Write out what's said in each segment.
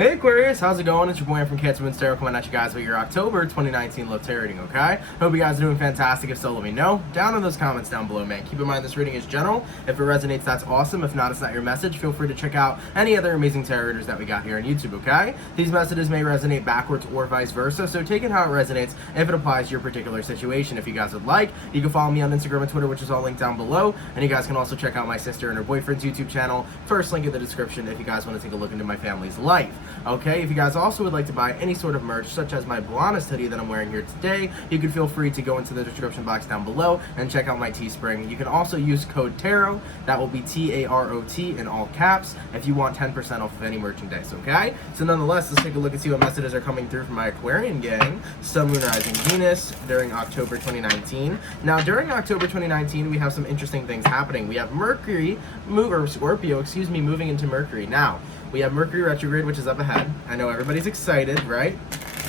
Hey Aquarius, how's it going? It's your boy from CancerMoonsTarot coming at you guys with your October 2019 love tarot reading, okay? Hope you guys are doing fantastic. If so, let me know down in those comments down below, man. Keep in mind this reading is general. If it resonates, that's awesome. If not, it's not your message. Feel free to check out any other amazing tarot readers that we got here on YouTube, okay? These messages may resonate backwards or vice versa, so take it how it resonates if it applies to your particular situation. If you guys would like, you can follow me on Instagram and Twitter, which is all linked down below, and you guys can also check out my sister and her boyfriend's YouTube channel. First link in the description if you guys want to take a look into my family's life. Okay, if you guys also would like to buy any sort of merch, such as my Blondes hoodie that I'm wearing here today, you can feel free to go into the description box down below and check out my Teespring. You can also use code TAROT, that will be T-A-R-O-T in all caps, if you want 10% off of any merchandise, okay? So nonetheless, let's take a look and see what messages are coming through from my Aquarian gang, Sun, Moon, Rising, Venus, during October 2019. Now, during October 2019, we have some interesting things happening. We have Scorpio, moving into Mercury. Now, we have Mercury retrograde, which is up ahead. I know everybody's excited, right?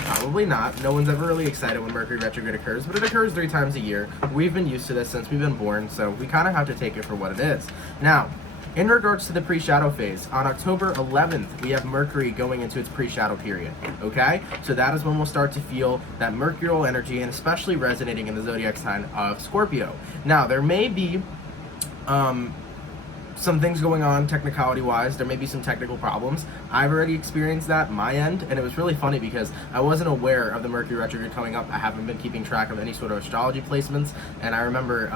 Probably not. No one's ever really excited when Mercury retrograde occurs, but it occurs 3 times a year. We've been used to this since we've been born, so we kind of have to take it for what it is. Now, in regards to the pre-shadow phase, on October 11th, we have Mercury going into its pre-shadow period, okay? So that is when we'll start to feel that mercurial energy, and especially resonating in the zodiac sign of Scorpio. Now, there may be some things going on technicality wise. There may be some technical problems. I've already experienced that on my end, and it was really funny because I wasn't aware of the Mercury retrograde coming up. I haven't been keeping track of any sort of astrology placements, and I remember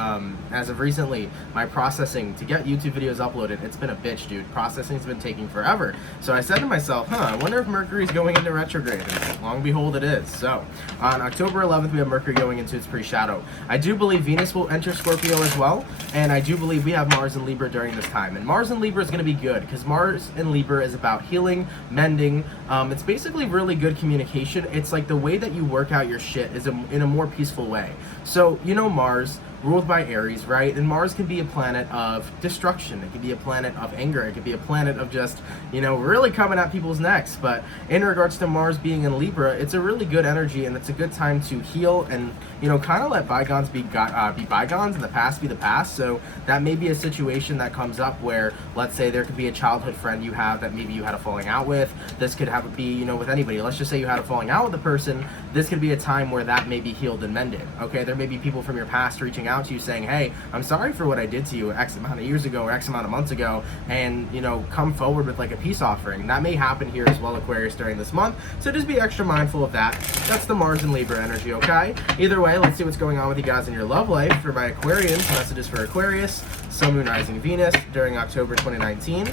as of recently, my processing to get YouTube videos uploaded, it's been a bitch, dude. Processing's been taking forever. So I said to myself, I wonder if Mercury's going into retrograde, and long and behold it is. So on October 11th, we have Mercury going into its pre-shadow. I do believe Venus will enter Scorpio as well, and I do believe we have Mars and Libra during this time. And Mars and Libra is going to be good because Mars and Libra is about healing, mending. It's basically really good communication. It's like the way that you work out your shit is in a more peaceful way. So, you know, Mars, ruled by Aries, right? And Mars can be a planet of destruction. It can be a planet of anger. It can be a planet of just, you know, really coming at people's necks. But in regards to Mars being in Libra, it's a really good energy, and it's a good time to heal and, you know, kind of let bygones be bygones and the past be the past. So that may be a situation that comes up where, let's say, there could be a childhood friend you have that maybe you had a falling out with. This could be, you know, with anybody. Let's just say you had a falling out with a person. This could be a time where that may be healed and mended. Okay, there may be people from your past reaching out to you saying, hey, I'm sorry for what I did to you X amount of years ago or X amount of months ago, and, you know, come forward with like a peace offering. That may happen here as well, Aquarius, during this month, so just be extra mindful of that. That's the Mars and Libra energy, okay? Either way, let's see what's going on with you guys in your love life. For my Aquarians, messages for Aquarius, Sun, Moon, Rising, Venus during October 2019.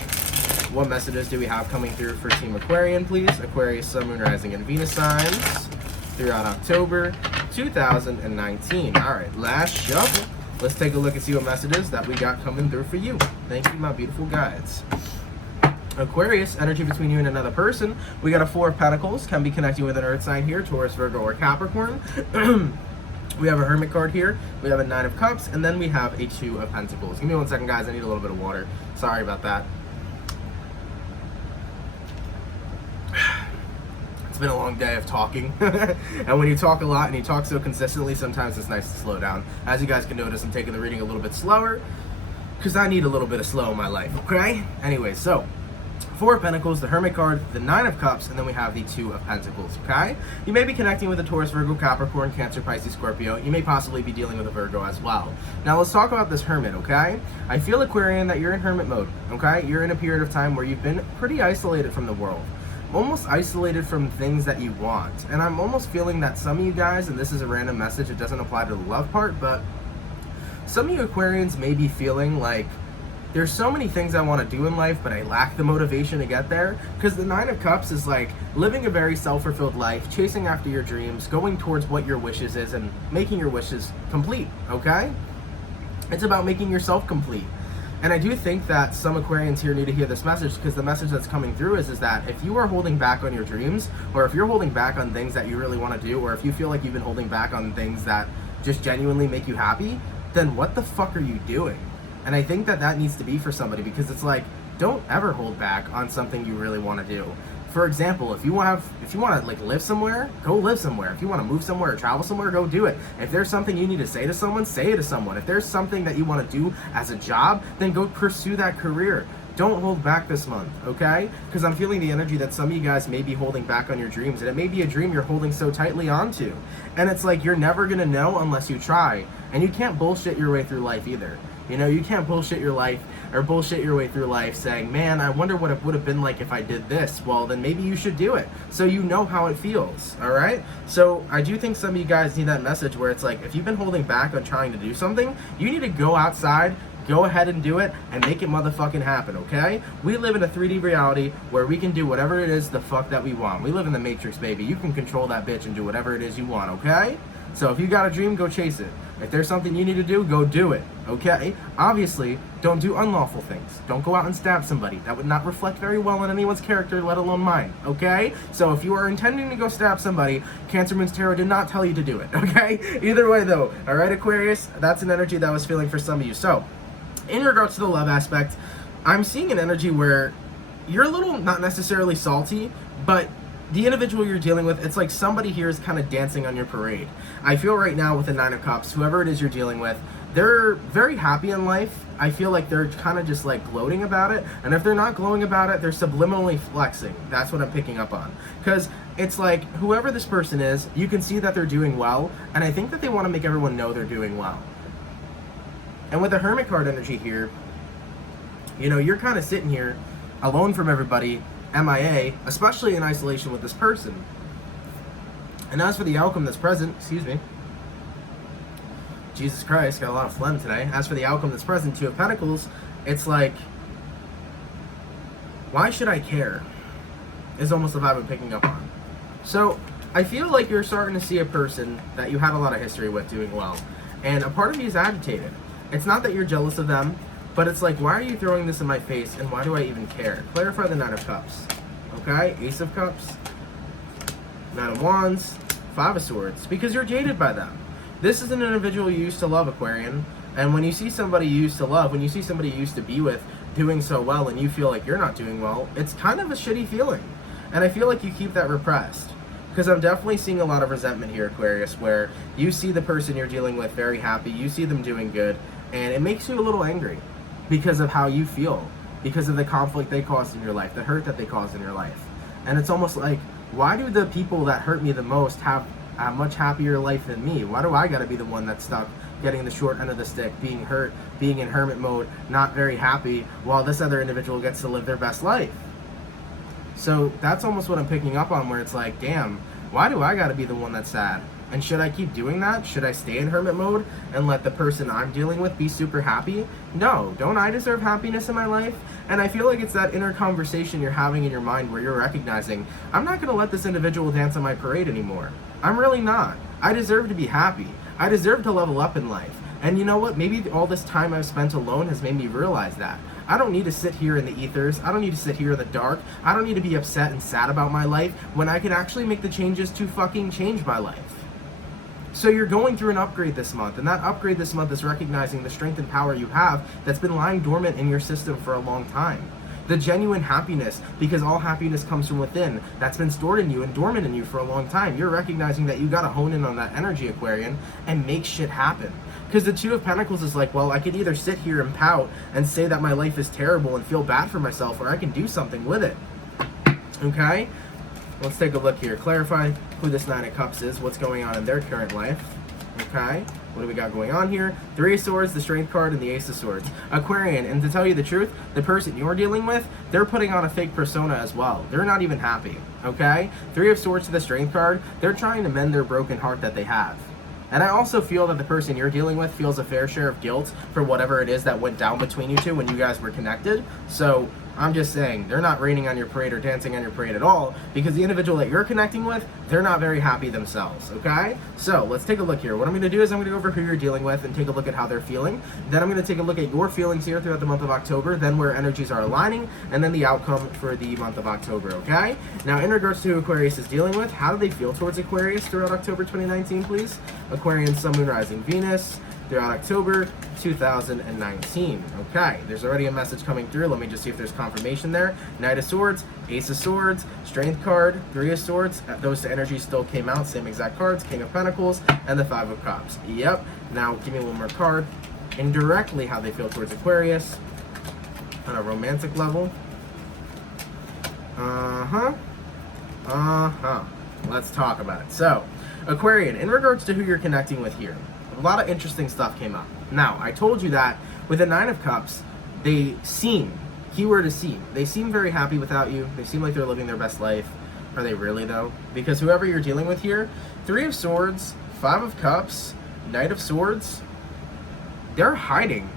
What messages do we have coming through for Team Aquarian, please? Aquarius, Sun, Moon, Rising, and Venus signs throughout October 2019. All right, last shuffle. Let's take a look and see what messages that we got coming through for you. Thank you, my beautiful guides. Aquarius, energy between you and another person. We got a 4 of Pentacles, can be connecting with an earth sign here, Taurus, Virgo, or Capricorn. We have a Hermit card here. We have a 9 of Cups, and then we have a 2 of Pentacles. Give me 1 second, guys. I need a little bit of water. Sorry about that. It's been a long day of talking, and when you talk a lot and you talk so consistently, sometimes it's nice to slow down. As you guys can notice, I'm taking the reading a little bit slower because I need a little bit of slow in my life, okay? Anyway, so 4 of Pentacles, the Hermit card, the 9 of Cups, and then we have the 2 of Pentacles, okay? You may be connecting with a Taurus, Virgo, Capricorn, Cancer, Pisces, Scorpio. You may possibly be dealing with a Virgo as well. Now, let's talk about this Hermit, okay? I feel, Aquarian, that you're in Hermit mode, okay? You're in a period of time where you've been pretty isolated from the world. Almost isolated from things that you want. And I'm almost feeling that some of you guys, and this is a random message, it doesn't apply to the love part, but some of you Aquarians may be feeling like there's so many things I want to do in life, but I lack the motivation to get there. Because the 9 of Cups is like living a very self-fulfilled life, chasing after your dreams, going towards what your wishes is, and making your wishes complete, okay? It's about making yourself complete. And I do think that some Aquarians here need to hear this message, because the message that's coming through is that if you are holding back on your dreams, or if you're holding back on things that you really want to do, or if you feel like you've been holding back on things that just genuinely make you happy, then what the fuck are you doing? And I think that that needs to be for somebody, because it's like, don't ever hold back on something you really want to do. For example, if you want to like live somewhere, go live somewhere. If you want to move somewhere or travel somewhere, go do it. If there's something you need to say to someone, say it to someone. If there's something that you want to do as a job, then go pursue that career. don't hold back this month, okay? Because I'm feeling the energy that some of you guys may be holding back on your dreams, and it may be a dream you're holding so tightly onto. And it's like you're never gonna know unless you try. And you can't bullshit your way through life either. You know, you can't bullshit your life or bullshit your way through life saying, man, I wonder what it would have been like if I did this. Well, then maybe you should do it so you know how it feels, all right? So I do think some of you guys need that message where it's like, if you've been holding back on trying to do something, you need to go outside, go ahead and do it, and make it motherfucking happen, okay? We live in a 3D reality where we can do whatever it is the fuck that we want. We live in the Matrix, baby. You can control that bitch and do whatever it is you want, okay? So if you got a dream, go chase it. If there's something you need to do, go do it, okay? Obviously, don't do unlawful things. Don't go out and stab somebody. That would not reflect very well on anyone's character, let alone mine, okay? So if you are intending to go stab somebody, CancerMoonsTarot did not tell you to do it, okay? Either way, though, all right, Aquarius? That's an energy that I was feeling for some of you. So, in regards to the love aspect, I'm seeing an energy where you're a little, not necessarily salty, but the individual you're dealing with, it's like somebody here is kind of dancing on your parade. I feel right now with the Nine of Cups, whoever it is you're dealing with, they're very happy in life. I feel like they're kind of just like gloating about it. And if they're not glowing about it, they're subliminally flexing. That's what I'm picking up on. Because it's like, whoever this person is, you can see that they're doing well. And I think that they want to make everyone know they're doing well. And with the Hermit card energy here, you know, you're kind of sitting here alone from everybody, MIA, especially in isolation with this person. And as for the outcome that's present, excuse me, Jesus Christ, got a lot of phlegm today. As for the outcome that's present, Two of Pentacles, it's like, why should I care? Is almost the vibe I'm picking up on. So, I feel like you're starting to see a person that you had a lot of history with doing well. And a part of me is agitated. It's not that you're jealous of them, but it's like, why are you throwing this in my face, and why do I even care? Clarify the Nine of Cups, okay? Ace of Cups, Nine of Wands, Five of Swords, because you're jaded by them. This is an individual you used to love, Aquarian, and when you see somebody you used to love, when you see somebody you used to be with doing so well and you feel like you're not doing well, it's kind of a shitty feeling. And I feel like you keep that repressed. Because I'm definitely seeing a lot of resentment here, Aquarius, where you see the person you're dealing with very happy, you see them doing good, and it makes you a little angry because of how you feel, because of the conflict they caused in your life, the hurt that they caused in your life. And it's almost like, why do the people that hurt me the most have a much happier life than me? Why do I gotta be the one that's stuck getting the short end of the stick, being hurt, being in hermit mode, not very happy, while this other individual gets to live their best life? So that's almost what I'm picking up on, where it's like, damn, why do I gotta be the one that's sad? And should I keep doing that? Should I stay in hermit mode and let the person I'm dealing with be super happy? No, don't I deserve happiness in my life? And I feel like it's that inner conversation you're having in your mind where you're recognizing, I'm not gonna let this individual dance on my parade anymore. I'm really not. I deserve to be happy. I deserve to level up in life. And you know what? Maybe all this time I've spent alone has made me realize that. I don't need to sit here in the ethers. I don't need to sit here in the dark. I don't need to be upset and sad about my life when I can actually make the changes to fucking change my life. So you're going through an upgrade this month, and that upgrade this month is recognizing the strength and power you have that's been lying dormant in your system for a long time. The genuine happiness, because all happiness comes from within, that's been stored in you and dormant in you for a long time. You're recognizing that you gotta hone in on that energy, Aquarian, and make shit happen. Because the Two of Pentacles is like, well, I could either sit here and pout and say that my life is terrible and feel bad for myself, or I can do something with it. Okay? Let's take a look here. Clarify who this Nine of Cups is, what's going on in their current life. Okay? What do we got going on here? Three of Swords, the Strength card, and the Ace of Swords. Aquarian, and to tell you the truth, the person you're dealing with, they're putting on a fake persona as well. They're not even happy. Okay? Three of Swords to the Strength card, they're trying to mend their broken heart that they have. And I also feel that the person you're dealing with feels a fair share of guilt for whatever it is that went down between you two when you guys were connected. So I'm just saying, they're not raining on your parade or dancing on your parade at all, because the individual that you're connecting with, they're not very happy themselves, okay? So let's take a look here. What I'm going to do is I'm going to go over who you're dealing with and take a look at how they're feeling. Then I'm going to take a look at your feelings here throughout the month of October, then where energies are aligning, and then the outcome for the month of October, okay? Now, in regards to who Aquarius is dealing with, how do they feel towards Aquarius throughout October 2019, please? Aquarian, Sun, Moon, Rising, Venus, throughout October 2019. Okay, there's already a message coming through. Let me just see if there's confirmation there. Knight of Swords, Ace of Swords, Strength card, Three of Swords. Those energies still came out, same exact cards, King of Pentacles, and the Five of Cups. Yep. Now, give me one more card. Indirectly, how they feel towards Aquarius. On a romantic level. Let's talk about it. So, Aquarian, in regards to who you're connecting with here, a lot of interesting stuff came up. Now, I told you that with the Nine of Cups, they seem, keyword is seem, they seem very happy without you. They seem like they're living their best life. Are they really, though? Because whoever you're dealing with here, Three of Swords, Five of Cups, Knight of Swords, they're hiding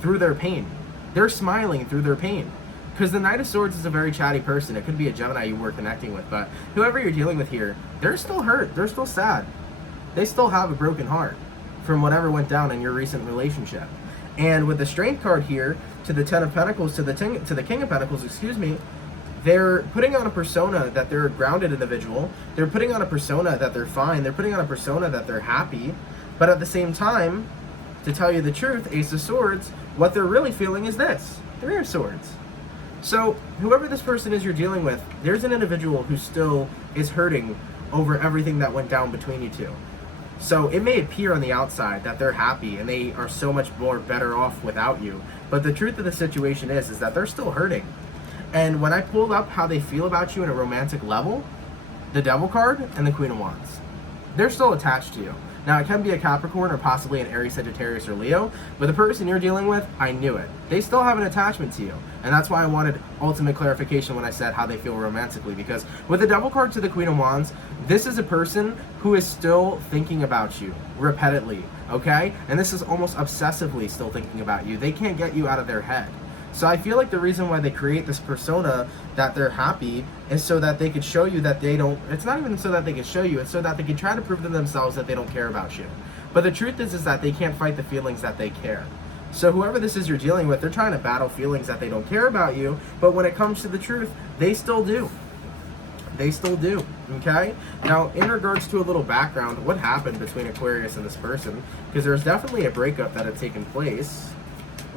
through their pain. They're smiling through their pain. Because the Knight of Swords is a very chatty person. It could be a Gemini you were connecting with, but whoever you're dealing with here, they're still hurt. They're still sad. They still have a broken heart from whatever went down in your recent relationship. And with the Strength card here, to the Ten of Pentacles, to the King of Pentacles, excuse me, they're putting on a persona that they're a grounded individual. They're putting on a persona that they're fine. They're putting on a persona that they're happy. But at the same time, to tell you the truth, Ace of Swords, what they're really feeling is this, Three of Swords. So, whoever this person is you're dealing with, there's an individual who still is hurting over everything that went down between you two. So, it may appear on the outside that they're happy and they are so much more better off without you. But the truth of the situation is that they're still hurting. And when I pulled up how they feel about you in a romantic level, the Devil card and the Queen of Wands, they're still attached to you. Now, it can be a Capricorn or possibly an Aries, Sagittarius, or Leo, but the person you're dealing with, I knew it. They still have an attachment to you. And that's why I wanted ultimate clarification when I said how they feel romantically, because with the Devil card to the Queen of Wands, this is a person who is still thinking about you repeatedly, okay? And this is almost obsessively still thinking about you. They can't get you out of their head. So I feel like the reason why they create this persona that they're happy is so that they could show you that they don't, it's not even so that they could show you, it's so that they can try to prove to themselves that they don't care about you. But the truth is that they can't fight the feelings that they care. So whoever this is you're dealing with, they're trying to battle feelings that they don't care about you, but when it comes to the truth, they still do. They still do, okay? Now, in regards to a little background, what happened between Aquarius and this person, because there's definitely a breakup that had taken place.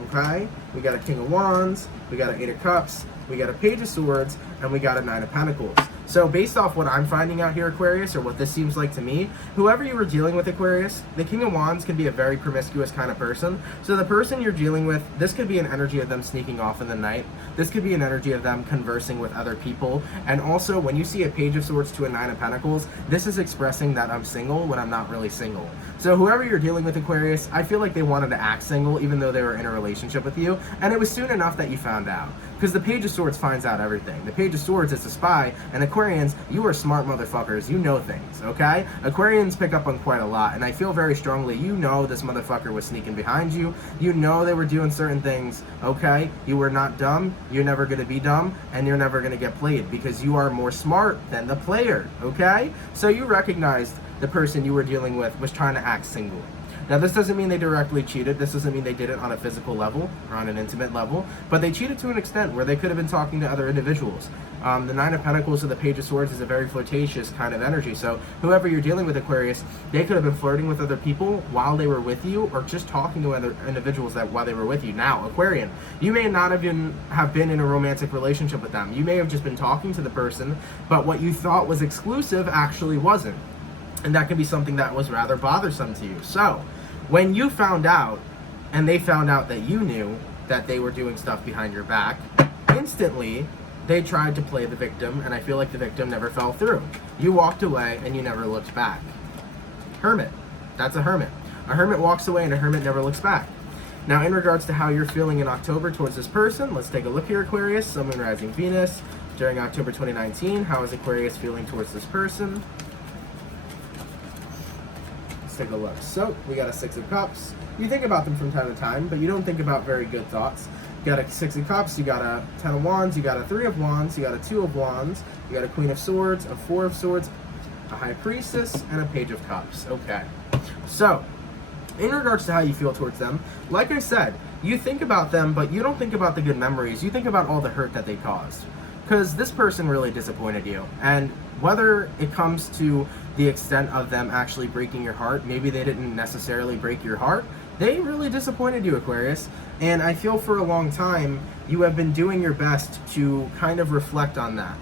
Okay, we got a King of Wands, we got an Eight of Cups, we got a Page of Swords, and we got a Nine of Pentacles. So based off what I'm finding out here, Aquarius, or what this seems like to me, whoever you were dealing with, Aquarius, the King of Wands can be a very promiscuous kind of person. So the person you're dealing with, this could be an energy of them sneaking off in the night. This could be an energy of them conversing with other people. And also, when you see a Page of Swords to a Nine of Pentacles, this is expressing that I'm single when I'm not really single. So whoever you're dealing with, Aquarius, I feel like they wanted to act single even though they were in a relationship with you. And it was soon enough that you found out. Because the Page of Swords finds out everything. The Page of Swords is a spy, and Aquarians, you are smart motherfuckers. You know things, okay? Aquarians pick up on quite a lot, and I feel very strongly, you know this motherfucker was sneaking behind you. You know they were doing certain things, okay? You were not dumb. You're never going to be dumb, and you're never going to get played because you are more smart than the player, okay? So you recognized the person you were dealing with was trying to act single. Now, this doesn't mean they directly cheated. This doesn't mean they did it on a physical level or on an intimate level, but they cheated to an extent where they could have been talking to other individuals. The Nine of Pentacles and the Page of Swords is a very flirtatious kind of energy. So whoever you're dealing with, Aquarius, they could have been flirting with other people while they were with you, or just talking to other individuals that while they were with you. Now, Aquarian, you may not have been in a romantic relationship with them. You may have just been talking to the person, but what you thought was exclusive actually wasn't. And that could be something that was rather bothersome to you. So, when you found out, and they found out that you knew that they were doing stuff behind your back, instantly, they tried to play the victim, and I feel like the victim never fell through. You walked away, and you never looked back. Hermit. That's a hermit. A hermit walks away, and a hermit never looks back. Now, in regards to how you're feeling in October towards this person, let's take a look here, Aquarius. Sun, Moon, Rising, Venus. During October 2019, how is Aquarius feeling towards this person? Take a look. So we got a Six of Cups. You think about them from time to time, but you don't think about very good thoughts. You got a Six of Cups, you got a Ten of Wands, you got a Three of Wands, you got a Two of Wands, you got a Queen of Swords, a Four of Swords, a High Priestess, and a Page of Cups. Okay. So, in regards to how you feel towards them, like I said, you think about them, but you don't think about the good memories. You think about all the hurt that they caused. Because this person really disappointed you. And whether it comes to the extent of them actually breaking your heart, maybe they didn't necessarily break your heart, they really disappointed you, Aquarius. And I feel for a long time, you have been doing your best to kind of reflect on that.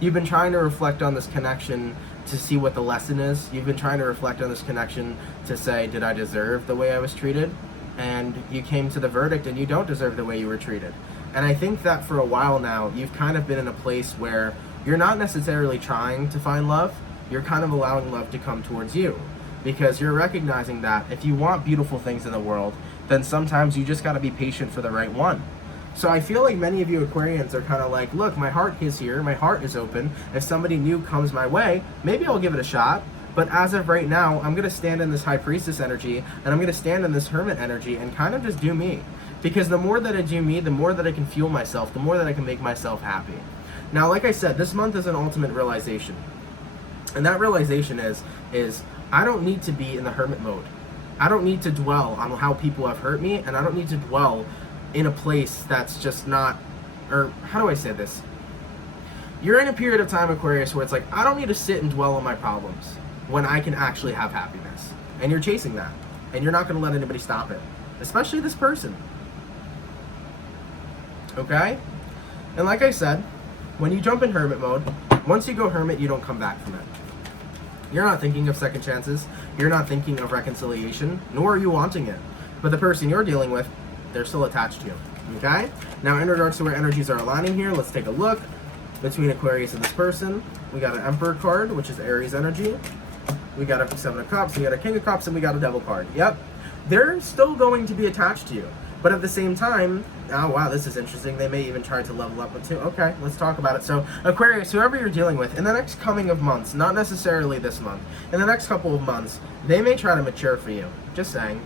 You've been trying to reflect on this connection to see what the lesson is. You've been trying to reflect on this connection to say, did I deserve the way I was treated? and you came to the verdict and you don't deserve the way you were treated. And I think that for a while now, you've kind of been in a place where you're not necessarily trying to find love, you're kind of allowing love to come towards you. Because you're recognizing that if you want beautiful things in the world, then sometimes you just gotta be patient for the right one. So I feel like many of you Aquarians are kind of like, look, my heart is here, my heart is open. If somebody new comes my way, maybe I'll give it a shot. But as of right now, I'm gonna stand in this High Priestess energy, and I'm gonna stand in this Hermit energy and kind of just do me. Because the more that I do me, the more that I can fuel myself, the more that I can make myself happy. Now, like I said, this month is an ultimate realization. And that realization is I don't need to be in the hermit mode. I don't need to dwell on how people have hurt me, and I don't need to dwell in a place that's just not, or how do I say this? You're in a period of time, Aquarius, where it's like, I don't need to sit and dwell on my problems when I can actually have happiness. And you're chasing that. And you're not going to let anybody stop it. Especially this person. Okay? And like I said, when you jump in hermit mode, once you go hermit, you don't come back from it. You're not thinking of second chances. You're not thinking of reconciliation, nor are you wanting it. But the person you're dealing with, they're still attached to you. Okay? Now, in regards to where energies are aligning here, let's take a look between Aquarius and this person. We got an Emperor card, which is Aries energy. We got a Seven of Cups, we got a King of Cups, and we got a Devil card. Yep. They're still going to be attached to you. But at the same time, oh wow, this is interesting. They may even try to level up with two. Okay, let's talk about it. So Aquarius, whoever you're dealing with, in the next coming of months, not necessarily this month, in the next couple of months, they may try to mature for you. Just saying.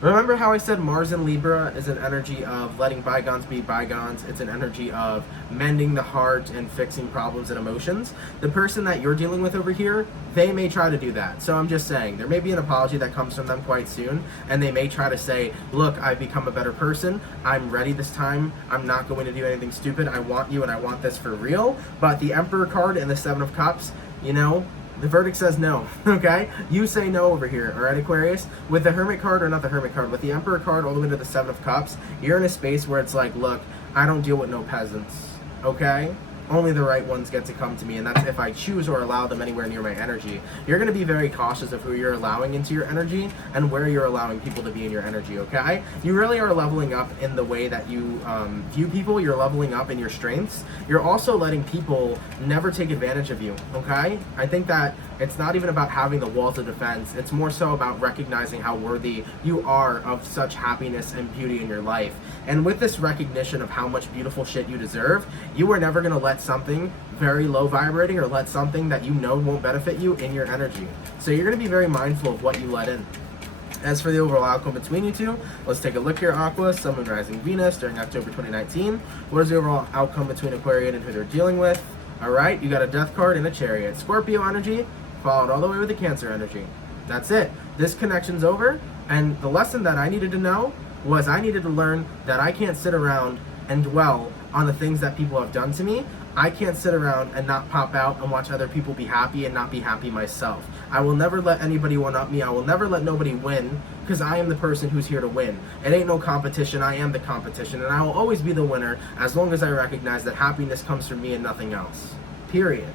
Remember how I said Mars in Libra is an energy of letting bygones be bygones? It's an energy of mending the heart and fixing problems and emotions. The person that you're dealing with over here, they may try to do that. So I'm just saying, there may be an apology that comes from them quite soon, and they may try to say, look, I've become a better person. I'm ready this time. I'm not going to do anything stupid. I want you and I want this for real. But the Emperor card and the Seven of Cups, you know, the verdict says no, okay? You say no over here, all right, Aquarius? With the Hermit card, or not the Hermit card, with the Emperor card all the way to the Seven of Cups, you're in a space where it's like, look, I don't deal with no peasants, okay? Only the right ones get to come to me, and that's if I choose or allow them anywhere near my energy. You're going to be very cautious of who you're allowing into your energy and where you're allowing people to be in your energy, okay? You really are leveling up in the way that you view people. You're leveling up in your strengths. You're also letting people never take advantage of you, okay? I think that it's not even about having the walls of defense. It's more so about recognizing how worthy you are of such happiness and beauty in your life. And with this recognition of how much beautiful shit you deserve, you are never going to let something very low vibrating or let something that you know won't benefit you in your energy. So you're going to be very mindful of what you let in. As for the overall outcome between you two, let's take a look here, Aqua, Sun, Moon, Rising, Venus during October 2019. What is the overall outcome between Aquarian and who they're dealing with? All right, you got a Death card and a Chariot. Scorpio energy, followed all the way with the Cancer energy. That's it. This connection's over, and the lesson that I needed to know was I needed to learn that I can't sit around and dwell on the things that people have done to me. I can't sit around and not pop out and watch other people be happy and not be happy myself. I will never let anybody one-up me. I will never let nobody win, because I am the person who's here to win. It ain't no competition. I am the competition, and I will always be the winner as long as I recognize that happiness comes from me and nothing else. Period.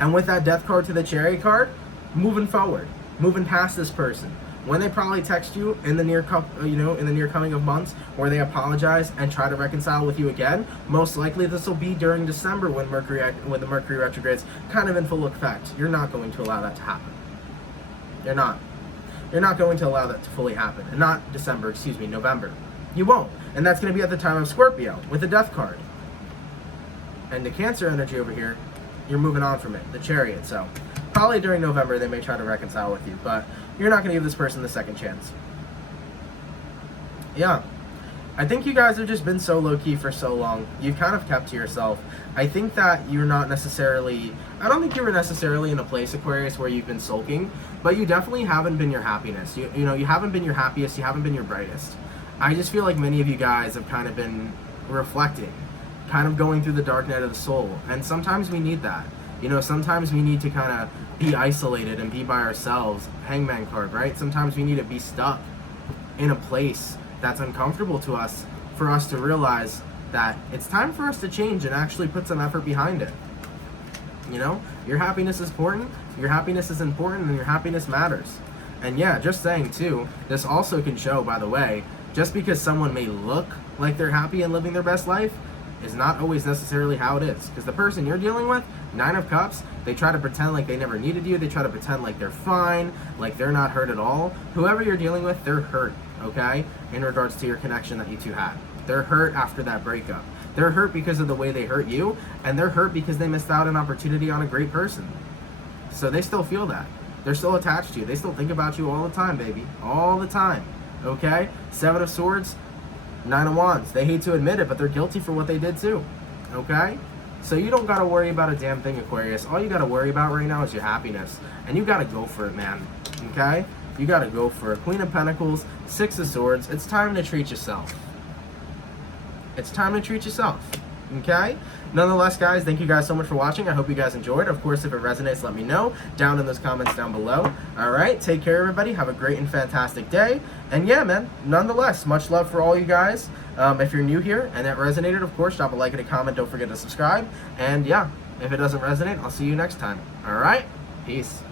And with that Death card to the Chariot card, moving forward, moving past this person. When they probably text you in the near coming of months, where they apologize and try to reconcile with you again, most likely this will be during December when the Mercury retrograde's kind of in full effect. You're not going to allow that to happen. You're not. You're not going to allow that to fully happen. And not December, excuse me, November. You won't. And that's going to be at the time of Scorpio with the Death card. And the Cancer energy over here, you're moving on from it, the Chariot. So probably during November they may try to reconcile with you, but you're not going to give this person the second chance. Yeah. I think you guys have just been so low-key for so long. You've kind of kept to yourself. I think that you're not necessarily, I don't think you were necessarily in a place, Aquarius, where you've been sulking, but you definitely haven't been your happiness. You know, you haven't been your happiest, you haven't been your brightest. I just feel like many of you guys have kind of been reflecting, kind of going through the dark night of the soul, and sometimes we need that. You know, sometimes we need to kind of be isolated and be by ourselves. Hangman card, right? Sometimes we need to be stuck in a place that's uncomfortable to us for us to realize that it's time for us to change and actually put some effort behind it. You know, your happiness is important, and your happiness matters. And yeah, just saying too, this also can show, by the way, just because someone may look like they're happy and living their best life is not always necessarily how it is. Because the person you're dealing with, 9 of Cups, they try to pretend like they never needed you. They try to pretend like they're fine, like they're not hurt at all. Whoever you're dealing with, they're hurt, okay? In regards to your connection that you two had. They're hurt after that breakup. They're hurt because of the way they hurt you, and they're hurt because they missed out an opportunity on a great person. So they still feel that. They're still attached to you. They still think about you all the time, baby. All the time, okay? 7 of Swords, 9 of Wands. They hate to admit it, but they're guilty for what they did too, okay? So you don't gotta worry about a damn thing, Aquarius. All you gotta worry about right now is your happiness. And you gotta go for it, man, okay? You gotta go for it. Queen of Pentacles, 6 of Swords. It's time to treat yourself. It's time to treat yourself, okay? Nonetheless, guys, thank you guys so much for watching. I hope you guys enjoyed. Of course, if it resonates, let me know down in those comments down below. All right, take care, everybody. Have a great and fantastic day. And yeah, man, nonetheless, much love for all you guys. If you're new here and that resonated, of course, drop a like and a comment. Don't forget to subscribe. And yeah, if it doesn't resonate, I'll see you next time. All right, peace.